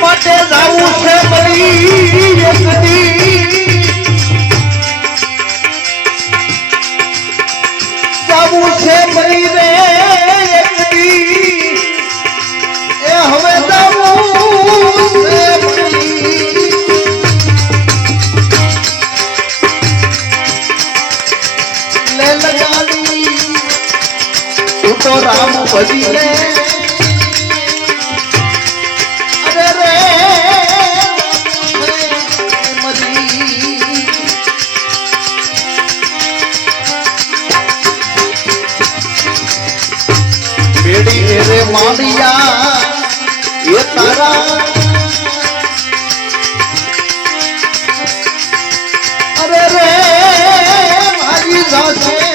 માટે જાવું છે મળી એકદી જાવું છે મળી રે એકદી એ હવે જાવું છે મળી લે લગાડી તું તો રામ ભજી લે रे मामिया ये तारा अरे रे मारी जासे